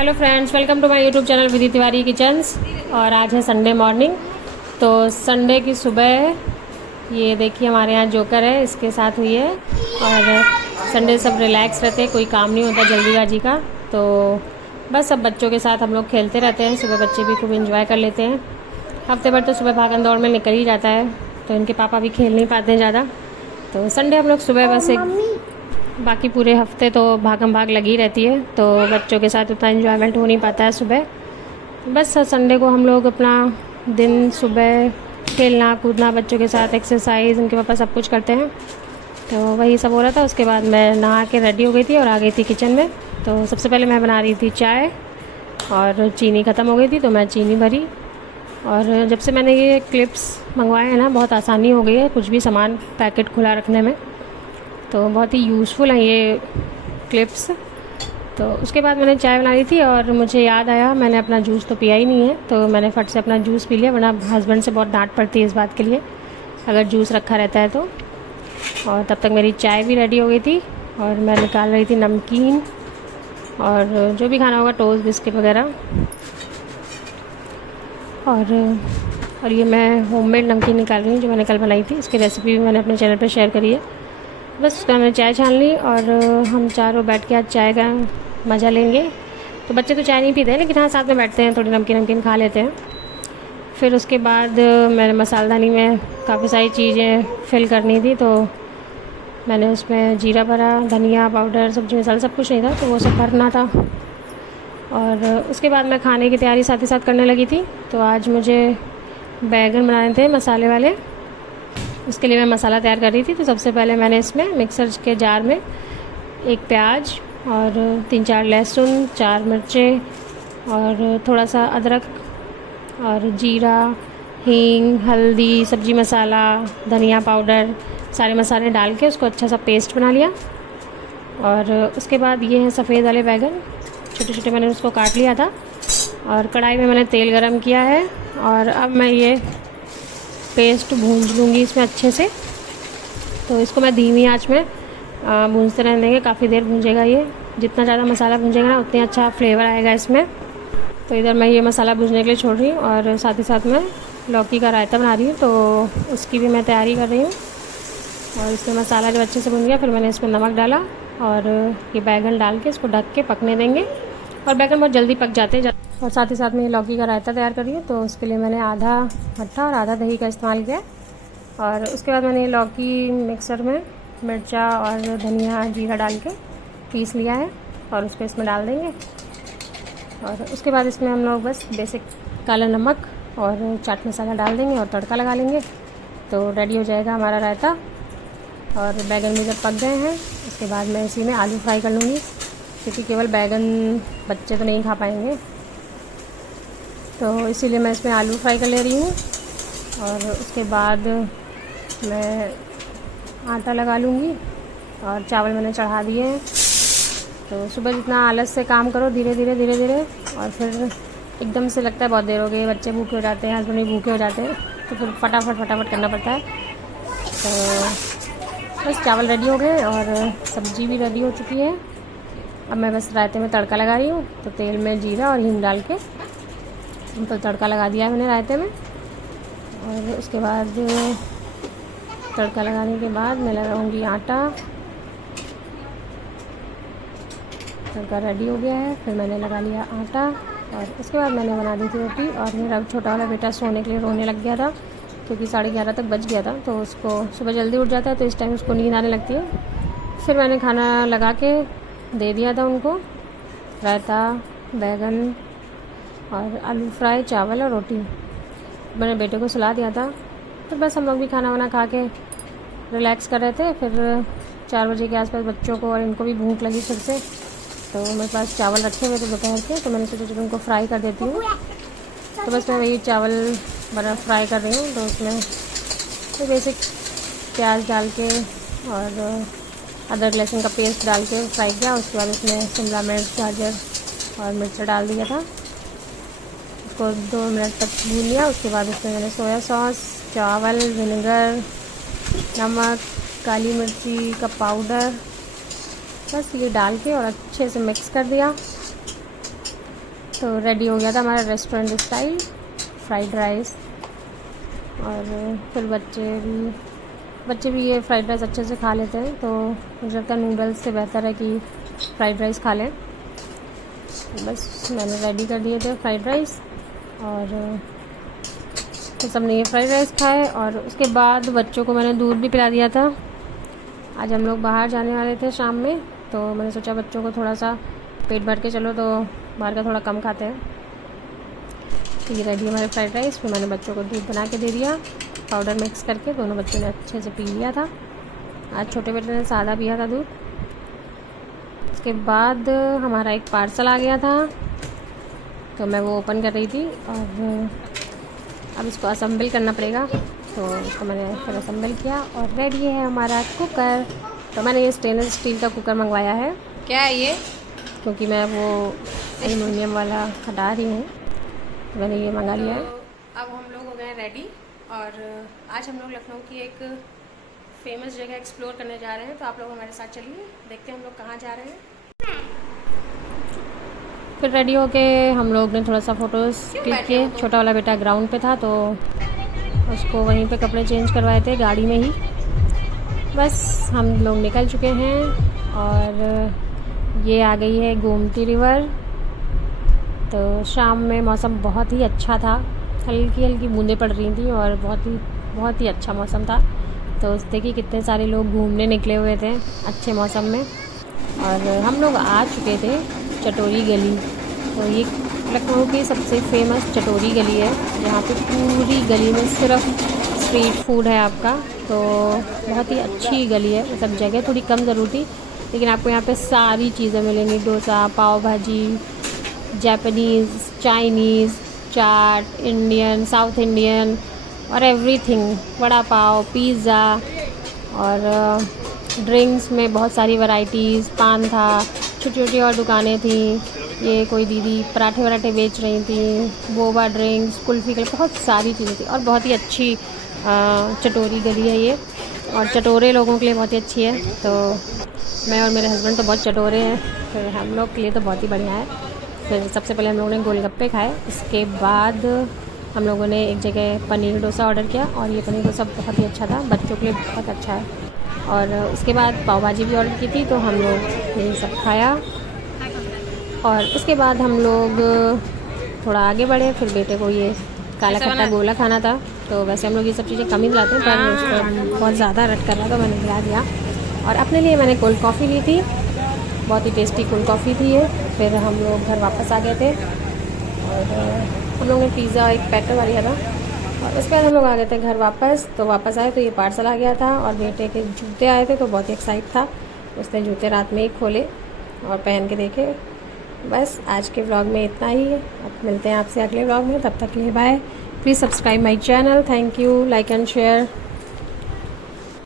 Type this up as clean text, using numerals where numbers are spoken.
Hello friends, welcome to my YouTube channel Vidhi Tiwari kitchens. और आज है संडे मॉर्निंग। तो संडे की सुबह ये देखिए हमारे यहाँ जोकर है, इसके साथ हुई है। और संडे सब रिलैक्स रहते हैं, कोई काम नहीं होता जल्दीबाजी का। तो बस सब बच्चों के साथ हम लोग खेलते रहते हैं। सुबह बच्चे भी खूब इंजॉय कर लेते हैं। हफ्ते भर तो सुबह भागन दौड़ में निकल ही जाता है, तो इनके पापा भी खेल नहीं पाते हैं ज़्यादा। तो संडे हम लोग सुबह बस बाकी पूरे हफ्ते तो भागम भाग लगी रहती है, तो बच्चों के साथ उतना इन्जॉयमेंट हो नहीं पाता है सुबह। बस संडे को हम लोग अपना दिन सुबह खेलना कूदना, बच्चों के साथ एक्सरसाइज, उनके पापा सब कुछ करते हैं। तो वही सब हो रहा था। उसके बाद मैं नहा के रेडी हो गई थी और आ गई थी किचन में। तो सबसे पहले मैं बना रही थी चाय, और चीनी ख़त्म हो गई थी तो मैं चीनी भरी। और जब से मैंने ये क्लिप्स मंगवाए हैं ना, बहुत आसानी हो गई है कुछ भी सामान पैकेट खुला रखने में, तो बहुत ही यूज़फुल हैं ये क्लिप्स। तो उसके बाद मैंने चाय बना ली थी और मुझे याद आया मैंने अपना जूस तो पिया ही नहीं है, तो मैंने फट से अपना जूस पी लिया, वरना हस्बैंड से बहुत डांट पड़ती है इस बात के लिए अगर जूस रखा रहता है तो। और तब तक मेरी चाय भी रेडी हो गई थी और मैं निकाल रही थी नमकीन और जो भी खाना होगा, टोस्ट बिस्किट वगैरह। और ये मैं होममेड नमकीन निकाल रही हूँ जो मैंने कल बनाई थी। इसकी रेसिपी भी मैंने अपने चैनल पर शेयर करी है। बस उसका मैंने चाय छान ली और हम चारों बैठ के आज चाय का मज़ा लेंगे। तो बच्चे तो चाय नहीं पीते हैं, लेकिन हाँ साथ में बैठते हैं, थोड़ी नमकीन खा लेते हैं। फिर उसके बाद मैंने मसालदानी में काफ़ी सारी चीज़ें फिल करनी थी, तो मैंने उसमें जीरा भरा, धनिया पाउडर, सब्ज़ी मसाला सब कुछ नहीं था, तो वो सब भरना था। और उसके बाद मैं खाने की तैयारी साथ ही साथ करने लगी थी। तो आज मुझे बैगन बनाने थे मसाले वाले, उसके लिए मैं मसाला तैयार कर रही थी। तो सबसे पहले मैंने इसमें मिक्सर के जार में एक प्याज और 3-4 लहसुन, 4 मिर्चें और थोड़ा सा अदरक और जीरा, हींग, हल्दी, सब्जी मसाला, धनिया पाउडर, सारे मसाले डाल के उसको अच्छा सा पेस्ट बना लिया। और उसके बाद ये है सफ़ेद वाले बैगन, छोटे छोटे मैंने उसको काट लिया था। और कढ़ाई में मैंने तेल गरम किया है और अब मैं ये पेस्ट भूंज लूँगी इसमें अच्छे से। तो इसको मैं धीमी आंच में भूंजते रहने देंगे, काफ़ी देर भूंजेगा ये। जितना ज़्यादा मसाला भूंजेगा ना, उतनी अच्छा फ्लेवर आएगा इसमें। तो इधर मैं ये मसाला भूंजने के लिए छोड़ रही हूँ और साथ ही साथ मैं लौकी का रायता बना रही हूँ, तो उसकी भी मैं तैयारी कर रही हूँ। और इसमें मसाला जब अच्छे से भुन गया, फिर मैंने इसमें नमक डाला और ये बैगन डाल के इसको ढक के पकने देंगे। और बैगन बहुत जल्दी पक जाते हैं। और साथ ही साथ में लौकी का रायता तैयार कर रही हूँ, तो उसके लिए मैंने आधा मट्ठा और आधा दही का इस्तेमाल किया। और उसके बाद मैंने लौकी मिक्सर में मिर्चा और धनिया जीरा डाल के पीस लिया है और उसको इसमें डाल देंगे। और उसके बाद इसमें हम लोग बस बेसिक काला नमक और चाट मसाला डाल देंगे और तड़का लगा लेंगे, तो रेडी हो जाएगा हमारा रायता। और बैगन भी जब पक गए हैं, उसके बाद मैं इसी में आलू फ्राई कर लूँगी, क्योंकि केवल बैगन बच्चे तो नहीं खा पाएंगे, तो इसीलिए मैं इसमें आलू फ्राई कर ले रही हूँ। और उसके बाद मैं आटा लगा लूँगी और चावल मैंने चढ़ा दिए हैं। तो सुबह जितना आलस से काम करो, धीरे धीरे, और फिर एकदम से लगता है बहुत देर हो गई, बच्चे भूखे हो जाते हैं, हस्बैंड भी भूखे हो जाते हैं, तो फिर फटाफट करना पड़ता है। तो बस चावल रेडी हो गए और सब्ज़ी भी रेडी हो चुकी है। अब मैं बस रायते में तड़का लगा रही हूँ। तो तेल में जीरा और हींग डाल के तो तड़का लगा दिया है मैंने रायते में। और उसके बाद तड़का लगाने के बाद मैं लगाऊंगी आटा। तड़का रेडी हो गया है, फिर मैंने लगा लिया आटा और उसके बाद मैंने बना दी थी रोटी। और मेरा छोटा वाला बेटा सोने के लिए रोने लग गया था, क्योंकि 11:30 तक बज गया था। तो उसको सुबह जल्दी उठ जाता है, तो इस टाइम उसको नींद आने लगती है। फिर मैंने खाना लगा के दे दिया था उनको, रायता, बैगन और आलू फ्राई, चावल और रोटी। मैंने बेटे को सुला दिया था। फिर बस हम लोग भी खाना वाना खा के रिलैक्स कर रहे थे। फिर 4 बजे के आसपास बच्चों को और इनको भी भूख लगी फिर से, तो मेरे पास चावल रखे हुए थे दोपहर के, तो मैंने सोचा चलो उनको फ्राई कर देती हूँ। तो बस मैं वही चावल बड़ा फ्राई कर रही हूँ। तो उसमें तो बेसिक प्याज डाल के और अदरक लहसुन का पेस्ट डाल के फ्राई किया। उसके बाद उसमें शिमला मिर्च, गाजर और मिर्च डाल दिया था, उसको 2 मिनट तक भून लिया। उसके बाद उसमें मैंने सोया सॉस, चावल, विनेगर, नमक, काली मिर्ची का पाउडर, बस ये डाल के और अच्छे से मिक्स कर दिया। तो रेडी हो गया था हमारा रेस्टोरेंट स्टाइल फ्राइड राइस। और फिर बच्चे भी ये फ्राइड राइस अच्छे से खा लेते हैं, तो मुझे लगता है नूडल्स से बेहतर है कि फ्राइड राइस खा लें। बस मैंने रेडी कर दिए थे फ्राइड राइस, और तो सबने ये फ्राइड राइस खाए। और उसके बाद बच्चों को मैंने दूध भी पिला दिया था। आज हम लोग बाहर जाने वाले थे शाम में, तो मैंने सोचा बच्चों को थोड़ा सा पेट भर के चलो, तो बाहर का थोड़ा कम खाते हैं। तो ये रेडी हमारे फ्राइड राइस। फिर मैंने बच्चों को दूध बना के दे दिया, पाउडर मिक्स करके। दोनों बच्चों ने अच्छे से पी लिया था। आज छोटे बेटे ने सादा पिया था दूध। उसके बाद हमारा एक पार्सल आ गया था, तो मैं वो ओपन कर रही थी, और अब इसको असेंबल करना पड़ेगा, तो इसको मैंने फिर असेंबल किया। और रेडी है हमारा कुकर। तो मैंने ये स्टेनलेस स्टील का कुकर मंगवाया है। क्या है ये? क्योंकि मैं वो एल्युमिनियम वाला हटा रही हूँ, तो मैंने ये मंगा लिया है। तो अब हम लोग हो गए रेडी, और आज हम लोग लखनऊ की एक फेमस जगह एक्सप्लोर करने जा रहे हैं। तो आप लोग हमारे साथ चलिए, देखते हैं हम लोग कहाँ जा रहे हैं। फिर रेडी होके हम लोग ने थोड़ा सा फ़ोटोज़ क्लिक किए। छोटा वाला बेटा ग्राउंड पे था, तो उसको वहीं पे कपड़े चेंज करवाए थे गाड़ी में ही। बस हम लोग निकल चुके हैं, और ये आ गई है गोमती रिवर। तो शाम में मौसम बहुत ही अच्छा था, हल्की हल्की बूंदें पड़ रही थी, और बहुत ही अच्छा मौसम था। तो देखिए कितने सारे लोग घूमने निकले हुए थे अच्छे मौसम में। और हम लोग आ चुके थे चटोरी गली। तो ये लखनऊ की सबसे फेमस चटोरी गली है, जहाँ पे पूरी गली में सिर्फ स्ट्रीट फूड है आपका। तो बहुत ही अच्छी गली है। सब जगह थोड़ी कम ज़रूर थी, लेकिन आपको यहाँ पे सारी चीज़ें मिलेंगी। डोसा, पाव भाजी, जापानीज़, चाइनीज़, चाट, इंडियन, साउथ इंडियन और एवरीथिंग। वड़ा पाव, पिज़्ज़ा, और ड्रिंक्स में बहुत सारी वैरायटीज़, पान था, छोटी छोटी और दुकानें थी। ये कोई दीदी पराठे वराठे बेच रही थी, बोबा ड्रिंक्स, कुल्फ़ी के, बहुत सारी चीज़ें थी। और बहुत ही अच्छी चटोरी गली है ये, और चटोरे लोगों के लिए बहुत ही अच्छी है। तो मैं और मेरे हस्बैंड तो बहुत चटोरे हैं, फिर हम लोग के लिए तो बहुत ही बढ़िया है। फिर सबसे पहले हम लोगों ने गोलगप्पे खाए। उसके बाद हम लोगों ने एक जगह पनीर डोसा ऑर्डर किया, और ये पनीर डोसा बहुत ही अच्छा था, बच्चों के लिए बहुत अच्छा है। और उसके बाद पाव भाजी भी ऑर्डर की थी, तो हम लोग यही सब खाया। और उसके बाद हम लोग थोड़ा आगे बढ़े। फिर बेटे को ये काला खट्टा गोला खाना था, तो वैसे हम लोग ये सब चीज़ें कम ही लाते हैं, पर उसको बहुत ज़्यादा रट कर रहा था, तो मैंने खिला दिया। और अपने लिए मैंने कोल्ड कॉफ़ी ली थी, बहुत ही टेस्टी कोल्ड कॉफ़ी थी ये। फिर हम लोग घर वापस आ गए थे, और हम लोग ने पिज़्ज़ा एक पैक करवा लिया था। और उसके बाद हम लोग आ गए थे घर वापस। तो वापस आए तो ये पार्सल आ गया था, और बेटे के जूते आए थे, तो बहुत ही एक्साइट था। उसने जूते रात में ही खोले और पहन के देखे। बस आज के व्लॉग में इतना ही है। अब मिलते हैं आपसे अगले व्लॉग में, तब तक के लिए bye. Please subscribe my channel. Thank you, like and share.